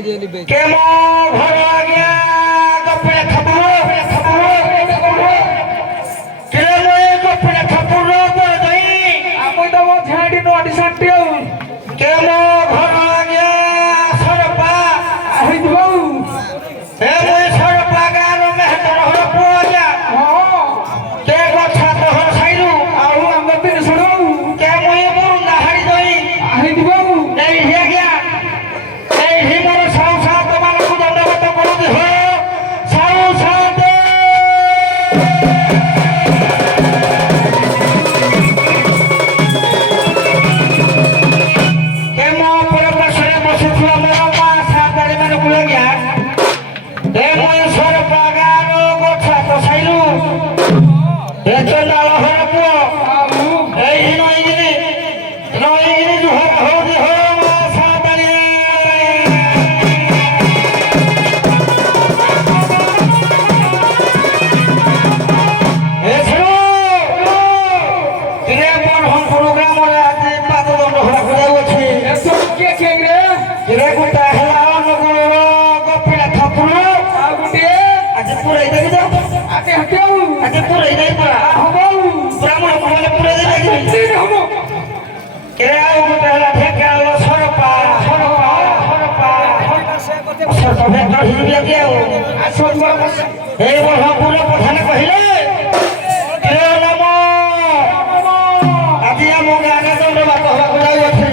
Chemo घर आ गया कपड़े खबरो किरे मोए कपड़े खबरो कर दई आमो तो वो झाड़ी नो ऑडिशन टियो केमो घर आ गया सरपा आही दिबौ हे मोए सरपा गारो में तोर पुआ जा हां के गछा तोहर साइरु आउ हम दिन सुनो के मोए मोर नहारी दई आही दिबौ नहीं हे गया नहीं ही मोर साउ सा तो मान को दंडवत करू दे हो साउ सा दे केमो पर बसरे बसुआ मोर मा सा गाड़ी मन को गया हे मोए सर पागारो गछा तो साइरु हे तो नाल हर पुओ आउ এই নইগিরি জুহার হৌদি হো মা সাতালি এ শুনো কিরে মন হম প্রোগ্রাম রে আজে পাদদণ্ড হরা খুঁজাও আছে এসো কে কে রে কিরে গুটা হেলা নগরর গপিলা থাপুরু আউ গুটিয়ে আজে পুরাই দেই দাও আতে হটিও আজে পুরাই দেই পুরা হবৌ ব্রাহ্মণ কোলে পুরাই দেই নাকি দিন হবো কিরে আউ গুটা হেলা ঠেকা হলো সরপা সরপা ভেট হিবিয়া দিও আসো বড় বস এই বড়পুর প্রধানে কহিলে কিরে নম আজি আম গানে দণ্ড বাত হବାକୁ যাଉଅଛି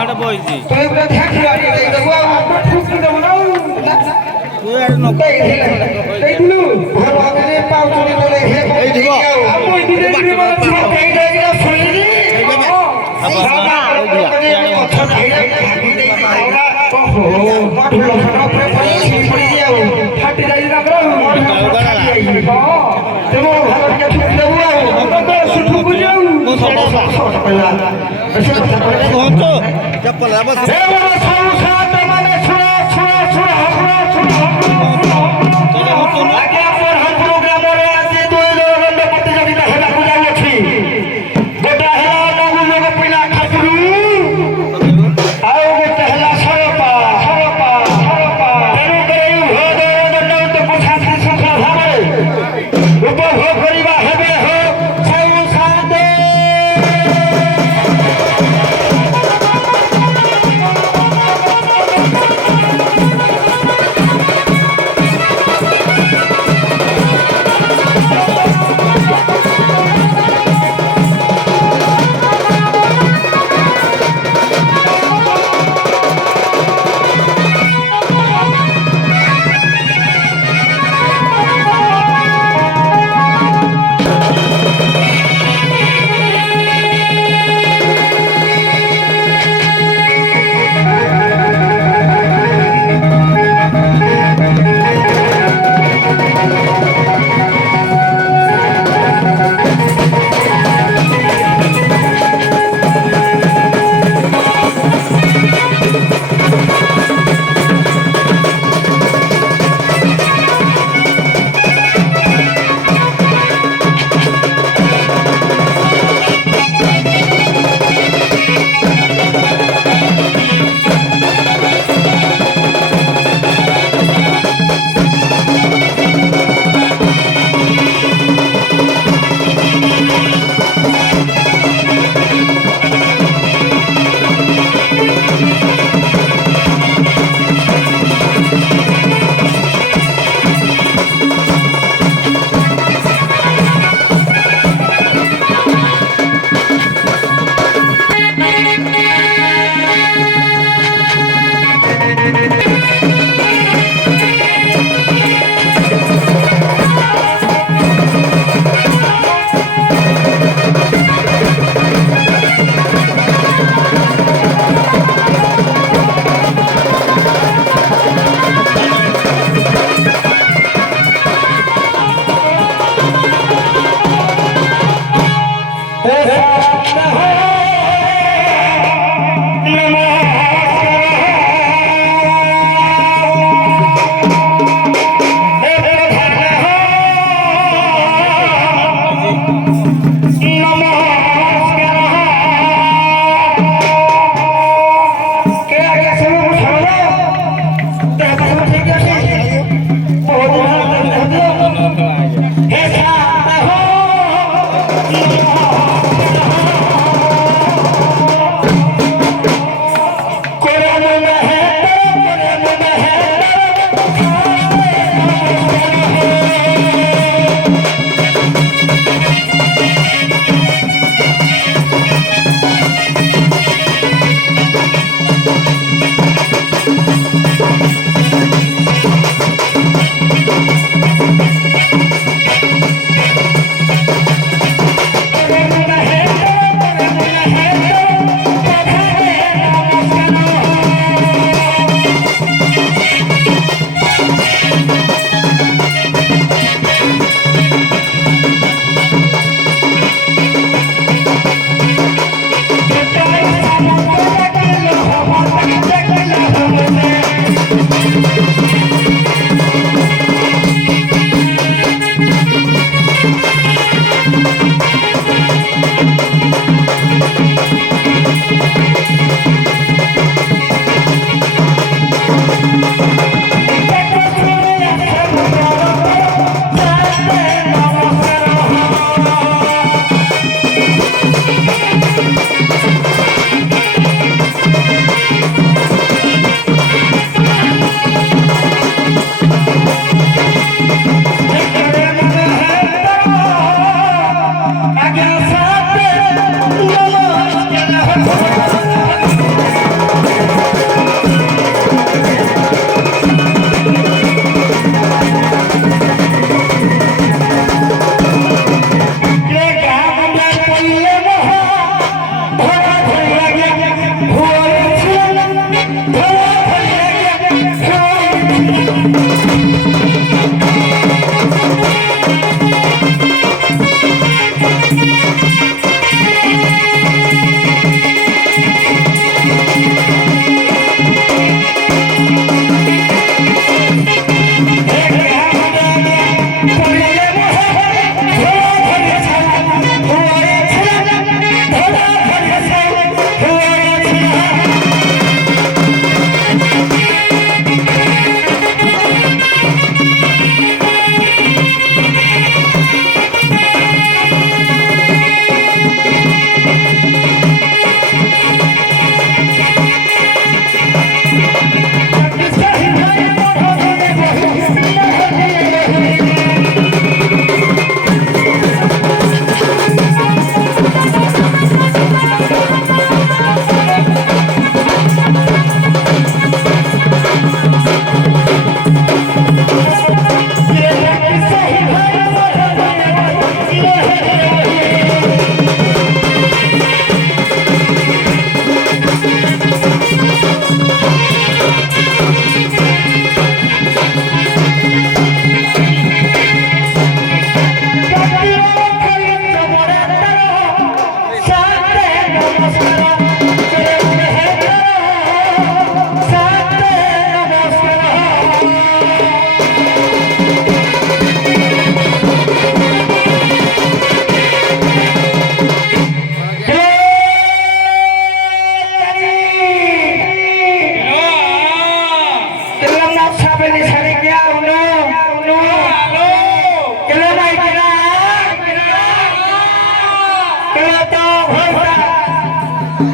ଆଡେ ବଇଛି তুই পুরা ধ্যান রাখি দেই দেবো আমরা ঠুকি দেব না ତୁ ଆଡେ ନ এইগুলো ঘর আগে পাউচুরি তোলে হে এই দিব। আমো ইদিরে দিরে বলা ছিল এই দেই না শুনিলি ফাটি যাই না বড় ପହଞ୍ଚ ଚପଲ ବସ উপভোগ করিবা হেবে হোক সাউ সাদে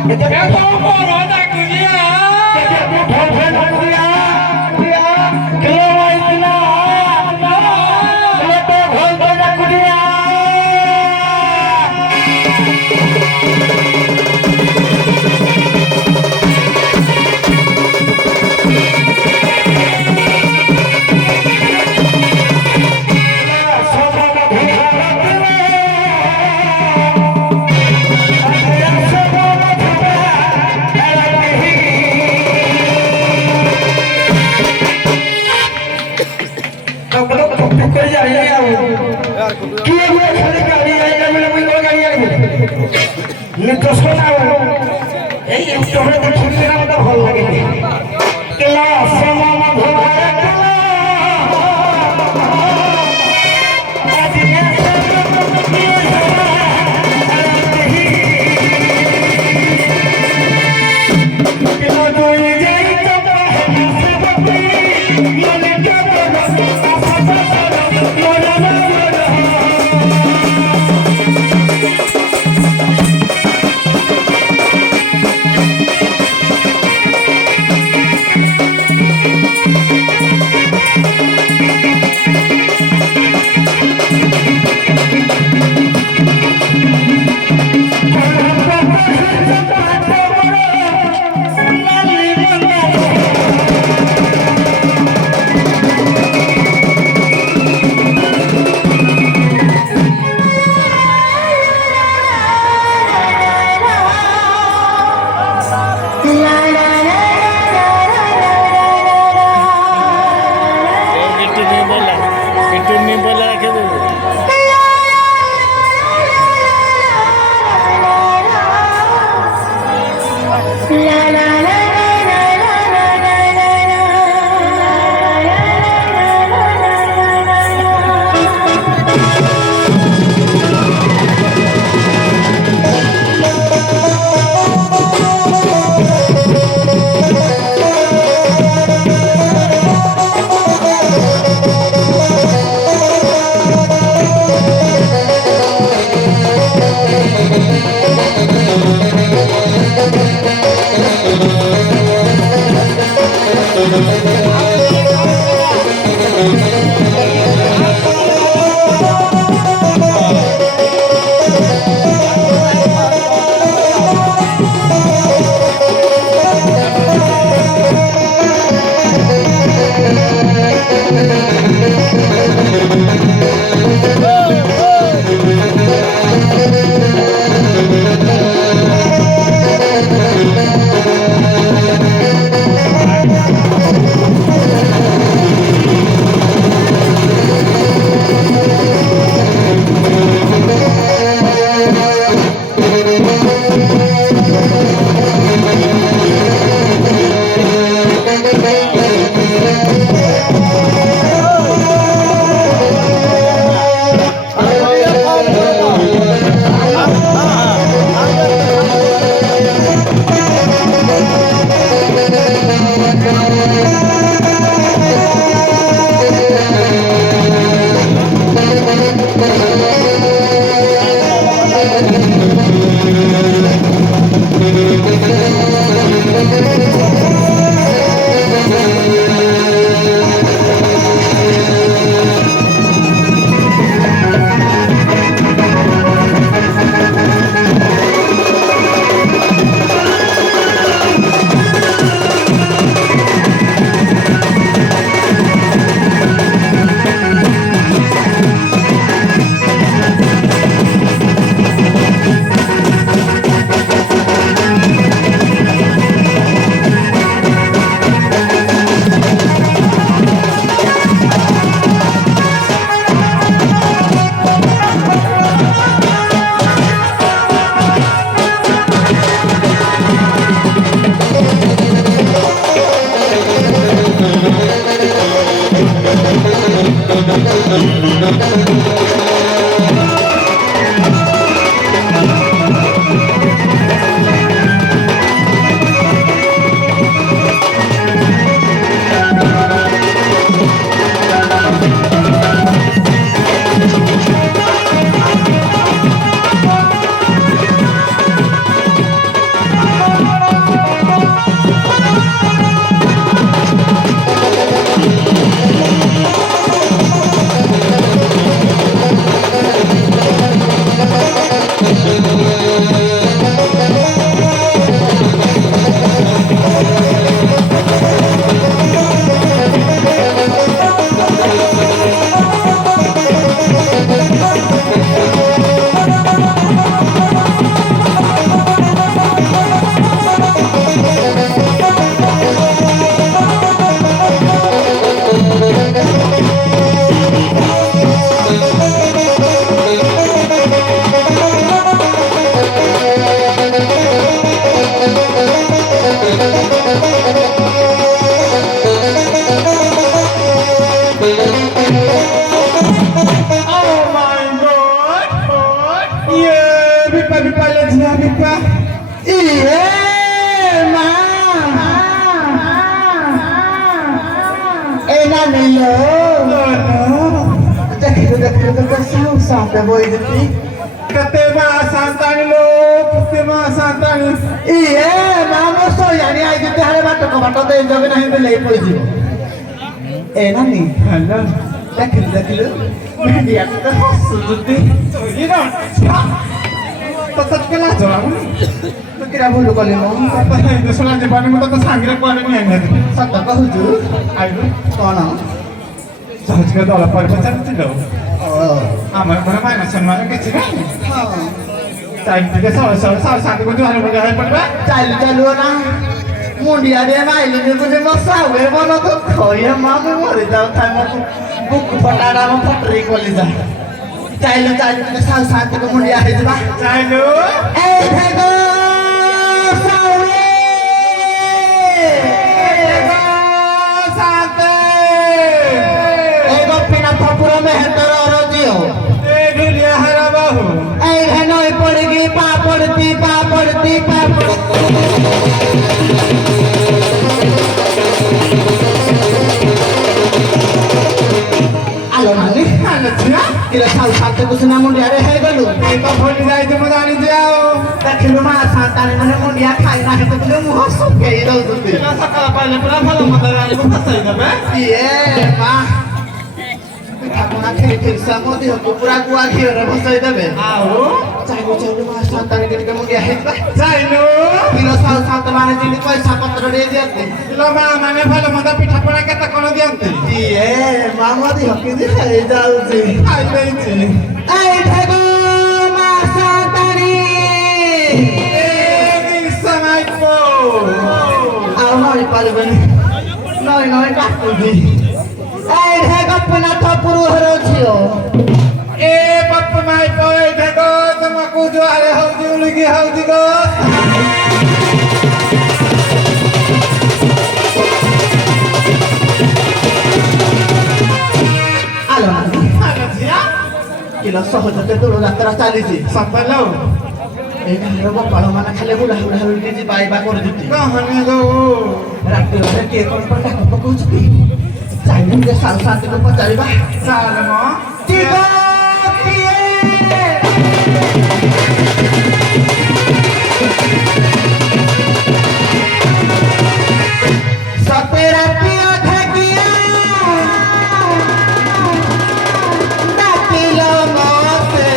এটা এত বড় ডাকুনিয়া এটা মুঠো ফেলা দিয়া কেলো মাইনা এটা ঘর ধরা কুড়িয়া এই তোমরা তো শুনতে না তো ভালো লাগে কেলা সমা ধরা Iya, pipa lagi pipa. Iya, ma. Enak nih lo. Dah sampai boy detik. Ketema santani lo, ketema santani. Iya, mama so yani aja tuh hari batuk batuk tuh joget nahi belai polisi. Enak nih. Halo. Dah dia tuh sujuti. Iya. Tetap kena jalan. Tuh kira bulu kali mau. Apa itu soal Jepang itu tetap sangkir kuat ini yang Satu kau hujur. Ayo. Kono. Saya juga tahu apa macam itu loh. Oh. Amal mana semana kecil. Time juga soal satu kunci harus berjalan pada. Calu na. Mudia dia na ini pun mau sawe mana tuh kau ya mama mau tahu time buku patara mau patri kolisa. Calu kita satu kemudian itu bah. Calu. Thego sawe. Sante. Ego pinapapura mehentar orodiyo. Dunia harabahu. Henoi porgi paporti. Alo nani? Anak dia. Kila satu kusuna mudia re hai galu. Itu pun tidak itu mudani jauh. Dakhilu ma santani mana mudia khai na itu kudu muhasuk ke itu tuh. Kita sakal apa berapa lama mudani itu pasai nabe? Iya, mah. Kamu nak kiri sama dia pura gua kira pasai dabe. Awu. Calu ma santani ketika mudia hai bah. Calu. Kila satu mana jadi kau siapa terus dia tuh. Lo mana ভালো মজা পিঠা পড়া কেতা কোন দিতে Iya, mama di hoki di hai jauh sih. I লইছি Thego masa tani. এই সময় পো Aku mau dipalibin. Noi tak pergi. Thego pernah tapuru harusio. এ বাপ মাই পয় দেখো তোমাকে জোয়ারে হলদি উলিগি হলদি গো Alo nanti. আনা Zia Kilo soh jadi dulu dah terus cari sih. সাপালো Kalau mau kalau mana kali udah di bayi bakor jadi. কহনে গো Rakti udah kia kau pernah kau kau jadi. Jangan dia salah satu kau cari bah. সালমো Tiga kie. Sapera tio thakia. Dakilo mote.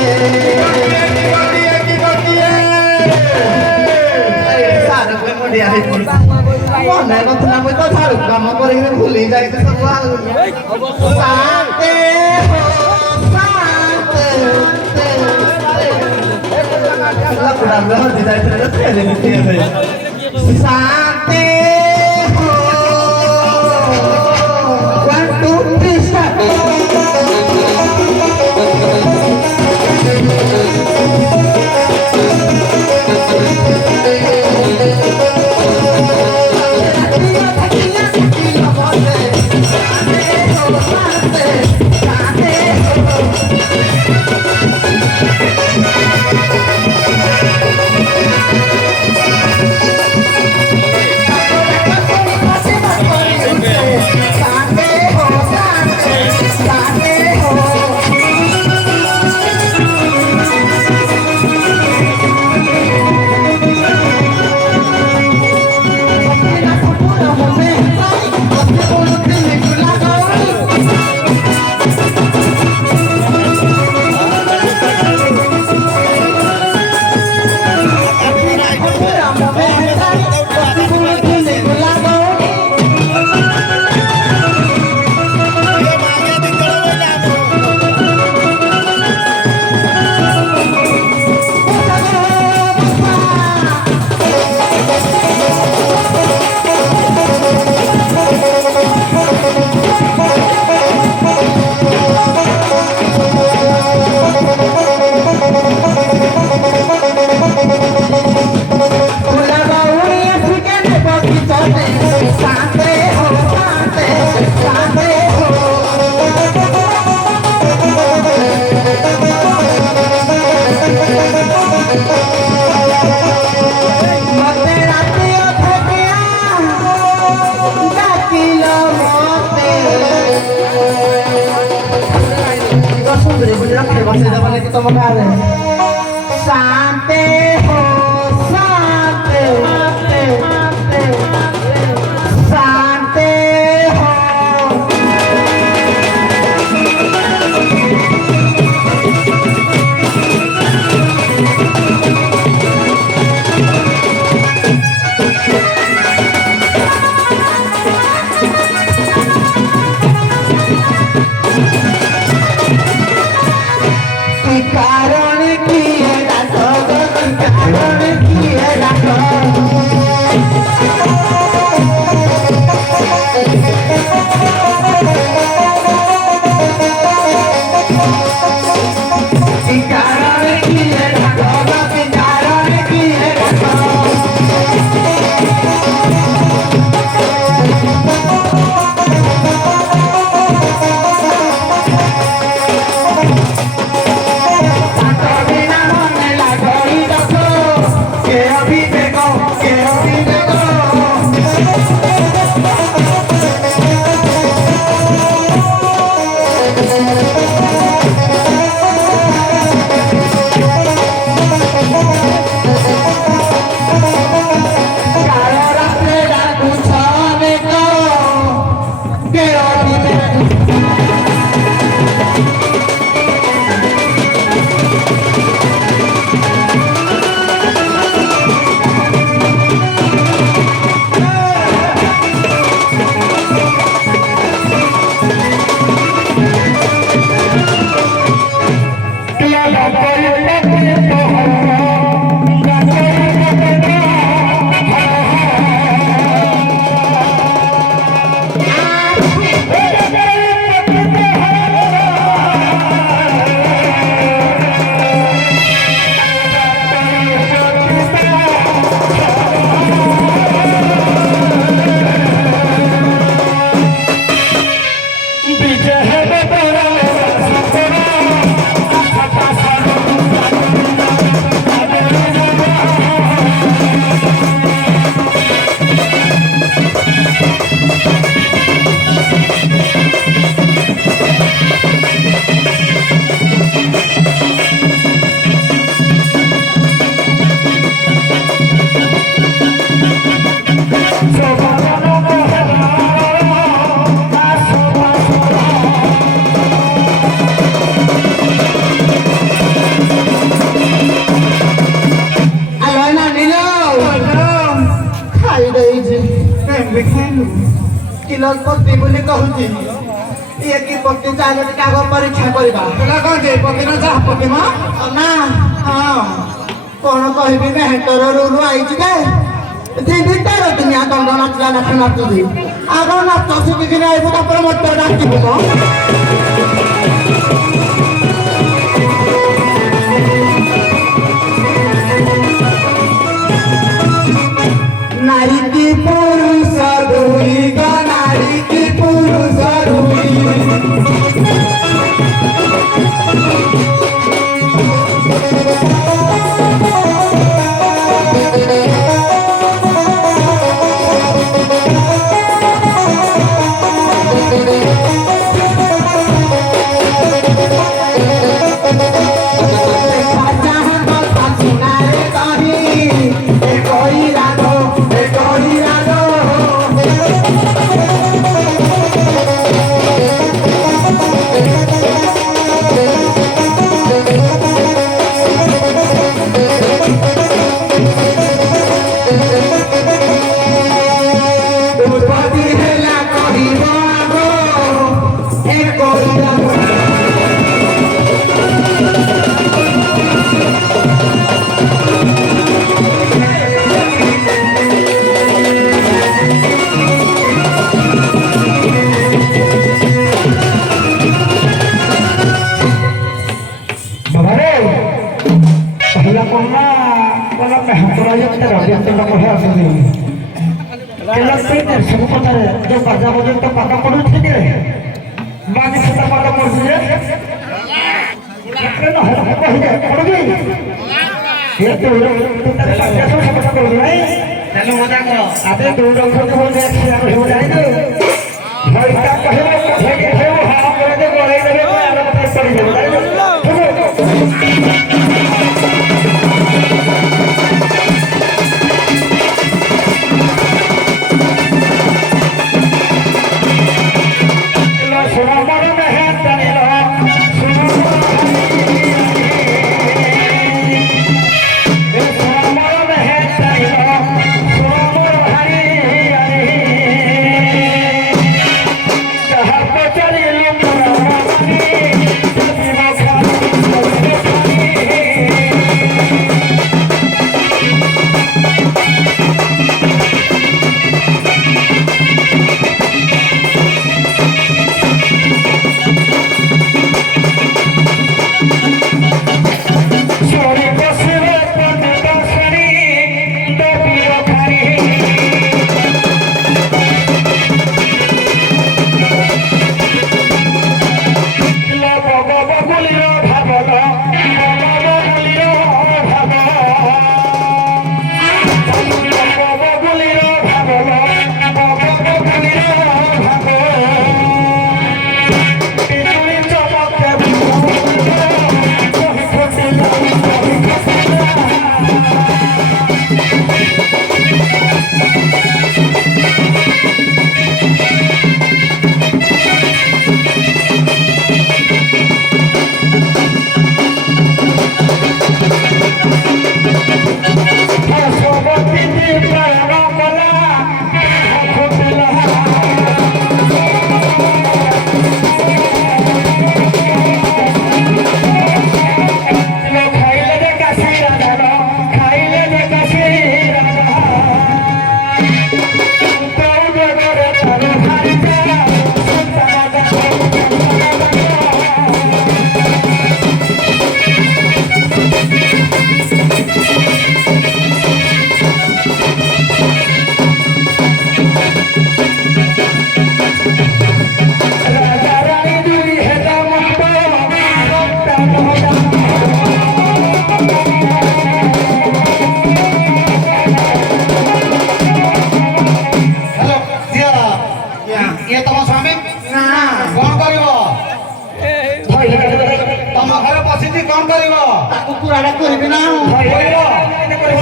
কি গটিয়ে Sana gue mau dia itu. Mana kau tenang itu taruh kamu kau ini buli dari itu semua. Sate, sate. Lah benar-benar tidak terus ada di sini. Sate. One, two, three, start. ମାନେ କି ତମ ଗାଁରେ ଶାନ୍ତେ ହୋ ଶାନ୍ତେ ଶାନ୍ତେ ହୋ कारण किए डाको कारण किए डाको कारण किए डाको कारण किए डाको किलस पत्ती बोली कहूची ये की पत्ती चाहिए काग परीक्षा करबा तोला कोन जे पत्ती न चाह पत्ती म ना हां कोन कहबी ने हेटर रुरु आइची के जे दिता रो दुनिया दंड नाचला नाच नाचुदी आगो नाच सिखि कि आइबो तापर मत डाकिबो नारी की पुरुष दुई गा नारी की पुरुष सब कथा जो बाजा बजे तो पाठ पढ़ू थे बाकी सब पाठ पढ़ू ये तो सब कर नहीं चलो मजा करो आते दो डॉक्टर को बोल दे हो जाएगा भाई का कहे वो हां बोले दे बोले दे आगे पड़ जाएगा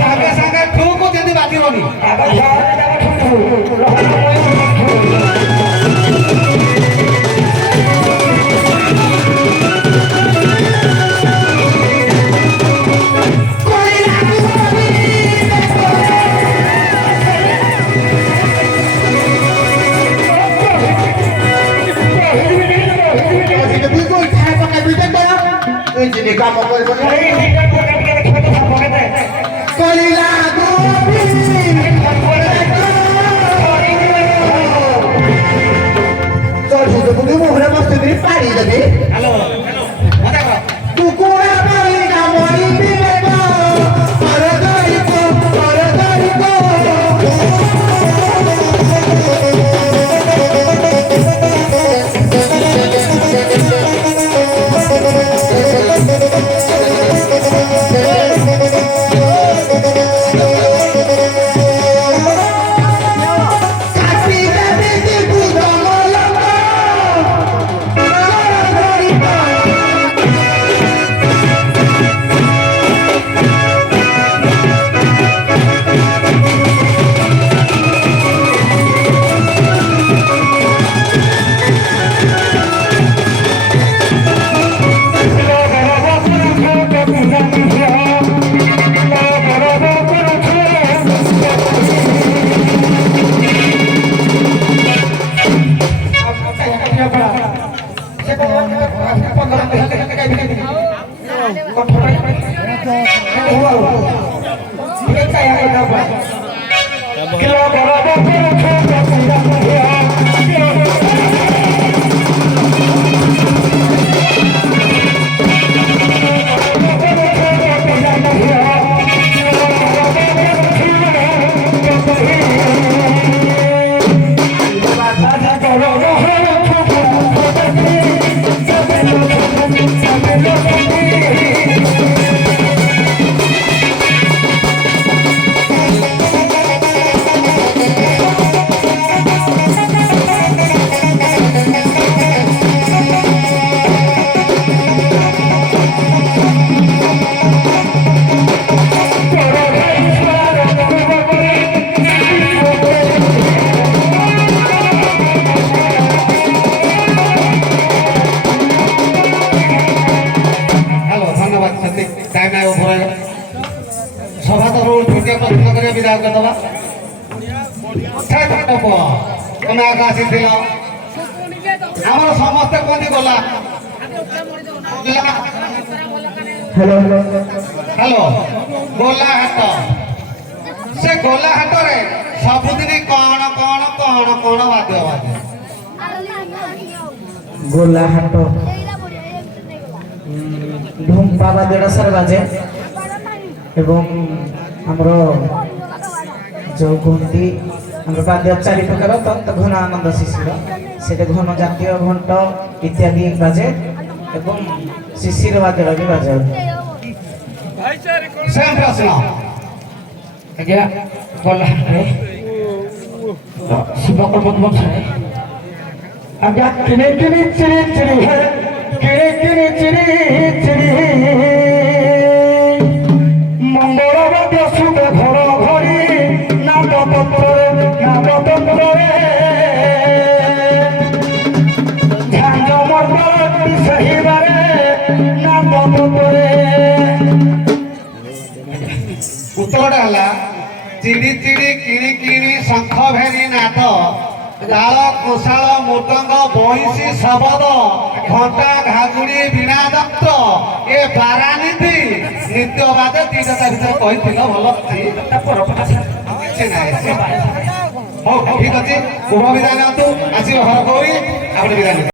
ସାଙ୍ଗେ ସାଙ୍ଗେ ଠୁକୁ ଯେମିତି ବାଜିବନି। কাম কৰিব কলিলা তুমি মুখে বস্তু তুমি পাৰি যাবি কুকুৰা পাৰি নামৰি দিব सभा तो रोल छुट्टिया प्रश्न कर विदा कर दबा तुम्हें आकाशी दिल आमर समस्त कौन गला हेलो हेलो गोला हाट से गोला हाट रे सबुदिन कौन कौन कौन कौन वाद्य वाद्य गोला हाट ढुम्पा बाद्यटा सार बाजे एवं आमर जो घंटी आम बाद्य चारि प्रकार तो घन आनंद शिशिर से घन जातीय घंट इत्यादि बाजे एवं शिशिर बाद्य भी बाजे सेम प्रश्न आज्ञा गला शिव पर्वत बंशाए आज्ञा किने किने चिड़ी चिड़ी है किने किने चिड़ी चिड़ी मंगलवाद्य सुध घर घड़ी नागतंत्रे झांझ मर्द सहीबारे नागतंत्रे उत्तर है चिड़ी चिड़ी किणी किणी शंख भेरी नाद ताल कोशाल मृदंग बंशी शबद घंटा घागुड़ी वीणा दत्त ए बारानीति नृत्यवाद तीनटा भर कही भल ठीक अच्छे शुभ विदाय आसो घर गौरी आप विदाय